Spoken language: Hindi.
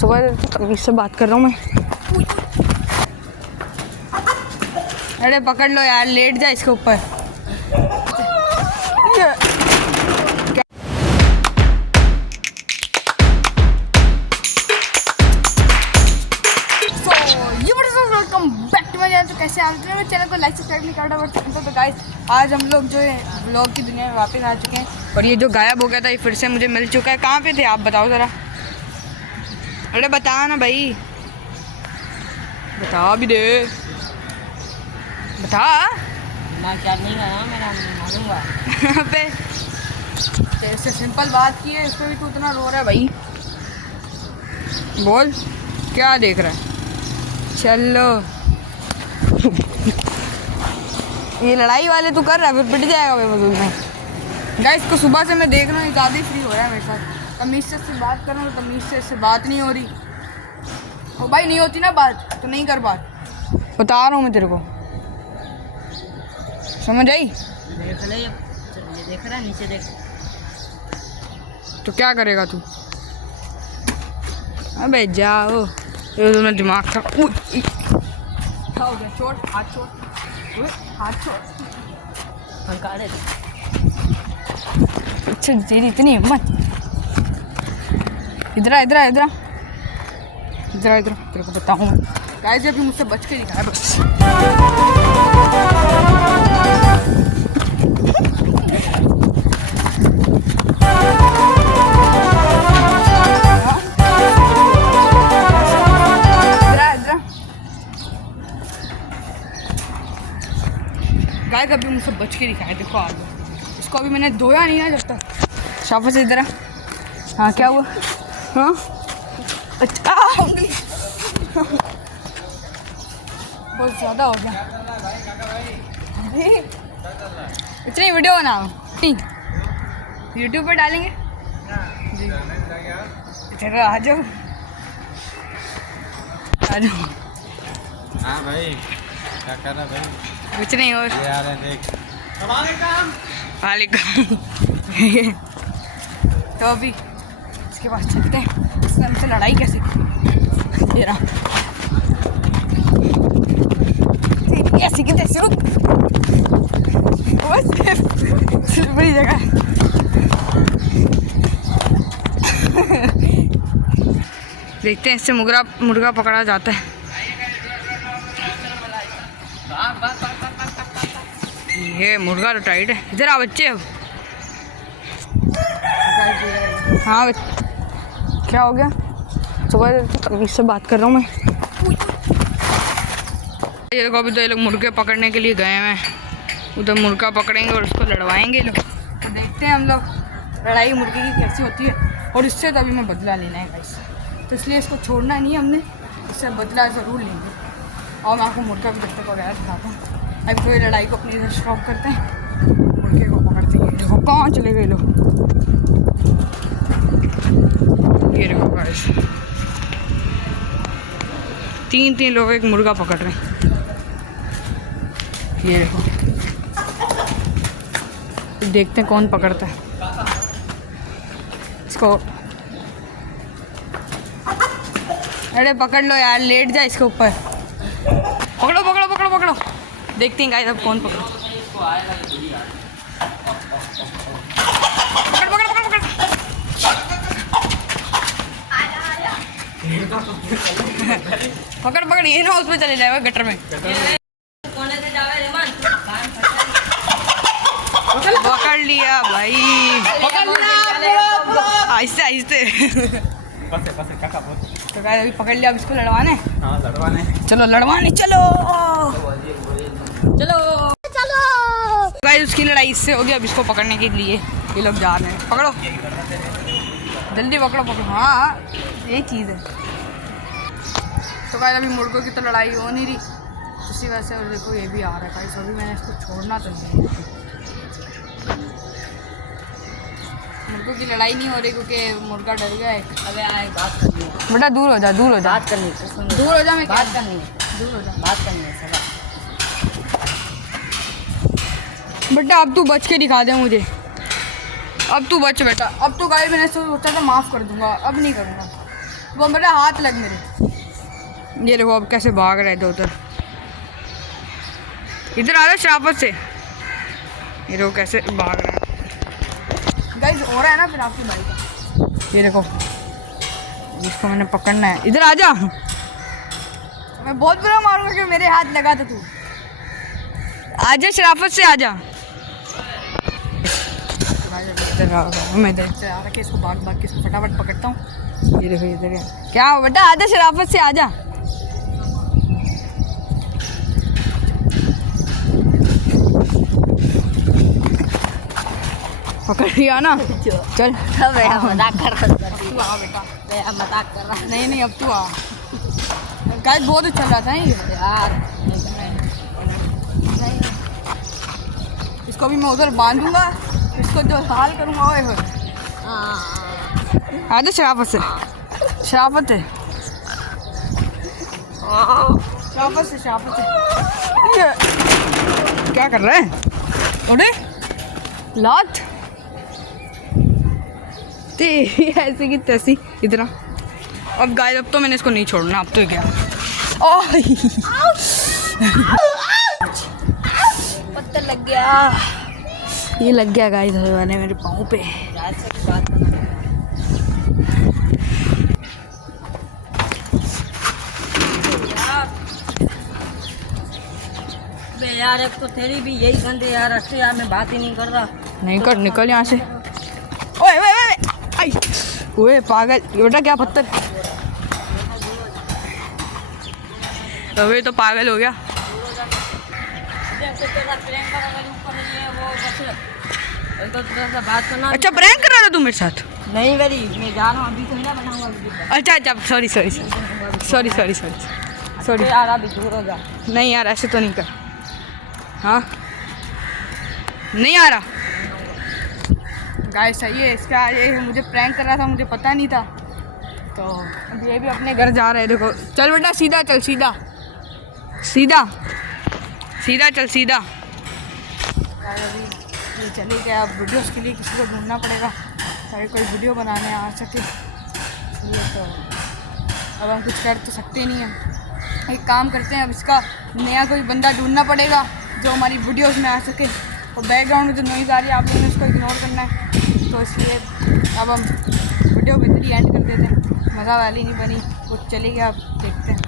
सुबह तमीज से बात कर रहा हूँ मैं। अरे पकड़ लो यार, लेट जा इसके ऊपर। तो कैसे आप मेरे चैनल को लाइक सब्सक्राइब नहीं करना पड़ता। तो गाइस आज हम लोग जो है व्लॉग की दुनिया में वापस आ चुके हैं और ये जो गायब हो गया था ये फिर से मुझे मिल चुका है। कहाँ पे थे आप बताओ ज़रा। अरे बता ना भाई, बता भी दे, बता। मैं क्या नहीं आया, मेरा मालूंगा पे ऐसे सिंपल बात की है, इस पर भी तू इतना रो रहा है भाई। बोल क्या देख रहा है। चलो ये लड़ाई वाले तू कर रहा है, फिर पिट जाएगा बेवजूल में। गाइस को सुबह से मैं देख रहा हूँ ये ज़्यादा ही फ्री हो रहा है मेरे साथ। तमीज़ से इससे बात कर रहा हूँ, तमीज़ से इससे बात नहीं हो रही। ओ भाई नहीं होती ना बात तो नहीं कर बात, बता रहा हूँ मैं तेरे को, समझ आई। देख ले, ये देख रहा है नीचे देख। तो क्या करेगा तू। अबे जाओ, ये तो मैं दिमाग का क्या हो गया। चोट, हाथ चोट, हाथ चोट। अच्छा तेरी इतनी हिम्मत। इधर इधर इधर इधर इधर तेरे को बताऊँ मैं। गाइस अभी मुझसे बच के दिखा बस। गाइस अभी मुझसे बच के दिखाया, देखो आ गया। इसको अभी मैंने धोया नहीं ना जब तक। शाबाश इधर। हाँ क्या हुआ। हाँ अच्छा बहुत ज़्यादा हो गया। इतनी वीडियो बनाओ यूट्यूब पर डालेंगे जी। चलो आ जाओ आ जाओ। हाँ भाई क्या कर रहा भाई। कुछ नहीं हो तो अभी इसके पास चलते हैं, इसने हमसे लड़ाई कैसे की। ये रहा ऐसी की तैसी। रुक बस बड़ी जगह है। देखते हैं इससे मुर्गा पकड़ा जाता है। ये मुर्गा तो टाइट है। इधर आ बच्चे। अब हाँ क्या हो गया। सुबह तमीज़ से बात कर रहा हूँ मैं। ये देखो अभी तो ये लोग मुर्गे पकड़ने के लिए गए हैं। उधर मुर्गा पकड़ेंगे और उसको लड़वाएंगे लोग। तो देखते हैं हम लोग लड़ाई मुर्गे की कैसी होती है। और इससे तो अभी मैं बदला लेना है गाइस, तो इसलिए इसको छोड़ना नहीं हमने, इससे बदला ज़रूर लेंगे। और मैं आपको मुर्गा भी जब तक वगैरह दिखाता हूँ। अभी तो ये लड़ाई को अपनी इधर स्टॉप करते हैं, मुर्गे को पकड़ते हैं। देखो कहाँ चले गए लोग। ये देखो गाइस तीन लोग एक मुर्गा पकड़ रहे हैं। ये देखो देखते हैं कौन पकड़ता है इसको। अरे पकड़ लो यार, लेट जा इसके ऊपर। पकड़ो पकड़ो पकड़ो पकड़ो। देखते हैं गाइस अब कौन पकड़ो। पकड़ पकड़ पकड़ पकड़। पकड़ पकड़, ये ना उसमें चले जाएगा गटर में। पकड़ लिया भाई, पकड़ लिया आहिस्ते आहिस्ते। तो गाइस अभी पकड़ लिया, अब इसको लड़वाने। हाँ लड़वाने, चलो लड़वाने चलो चलो चलो। गाइस उसकी लड़ाई इससे होगी, अब इसको पकड़ने के लिए ये लोग जा रहे हैं। पकड़ो जल्दी पकड़ो पकड़ो। हाँ यही चीज़ है। तो गाइस अभी मुर्गों की तो लड़ाई हो नहीं रही, उसी वजह से। और देखो ये भी आ रहा है गाइस, अभी मैंने इसको छोड़ना तो नहीं। मुर्गों की लड़ाई नहीं हो रही क्योंकि मुर्गा डर गया है। अबे आए बात करनी है बेटा, दूर हो जा, दूर हो जा। बात करनी है, दूर हो जा। मैं बात करनी है, दूर हो जा। बात करनी है सवाल। बेटा अब तू बच के दिखा दे मुझे। अब तू बच बेटा, अब तो गाइस मैंने सोचा था माफ़ कर दूंगा, अब नहीं करूँगा। वो मेरा हाथ लग मेरे। ये देखो अब कैसे भाग रहे थे उधर। इधर आ रहा शराफत से। ये देखो कैसे भाग रहा है। गाइस हो रहा है ना फिर आपकी बाइक का। ये देखो इसको मैंने पकड़ना है। इधर आ जा। मैं बहुत बुरा मारूंगा कि मेरे हाथ लगा था तू। आजा शराफत से आजा। मैं इधर से आ रहा कि इसको भाग भाग के इसको फटाफट पकड़ता हूँ। ये देखो इधर है। क्या हो बेटा आजा शराफत से आजा। पकड़ लिया ना। चल मजाक कर रहा तू आ बेटा। मजाक कर रहा नहीं नहीं अब तू आ। गाइस बहुत अच्छा रहा था ये यार। इसको भी मैं उधर बांधूंगा। इसको जो हाल करूँगा ओए होए। आजा शराफत से। शराफत से शराफत से शराफत से। ये क्या कर रहा है? अरे लात तेरी ऐसी की तैसी। इधर अब गाइस अब तो मैंने इसको नहीं छोड़ना। अब तो क्या पत्थर लग गया। ये लग गया गाइस मैंने मेरे पाँव पे। यार एक तो तेरी भी यही गंदे यार। अच्छे यार मैं बात ही नहीं कर रहा। नहीं कर निकल यहाँ से। ओए ओए ओए आई ओए पागल बेटा क्या पत्थर। अबे तो पागल हो गया। बात करना। अच्छा प्रैंक कर रहा था तू मेरे साथ? नहीं मेरी मैं जा रहा हूँ अभी तो नहीं बनाऊंगा वीडियो। अच्छा अच्छा sorry sorry sorry sorry sorry sorry यार अभी दूर हो जा। नहीं यार ऐसे तो नहीं कर। हाँ नहीं आ रहा। गाइस सही है इसका। ये मुझे प्रैंक कर रहा था मुझे पता नहीं था। तो अब ये भी अपने घर जा रहे हैं। देखो चल बेटा सीधा चल सीधा सीधा सीधा चल सीधा। यार अभी ये चले गया। अब वीडियोस के लिए किसी को ढूंढना पड़ेगा ताकि कोई वीडियो बनाने आ सके। ये तो अब हम कुछ कर तो सकते नहीं हैं। एक काम करते हैं अब इसका नया कोई बंदा ढूंढना पड़ेगा जो हमारी वीडियोस में आ सके। और बैकग्राउंड में जो नॉइज़ आ रही है आप लोगों ने उसको इग्नोर करना है। तो इसलिए अब हम वीडियो को इधर ही एंड कर देते हैं। मज़ा वाली नहीं बनी वो चली गया। अब देखते हैं।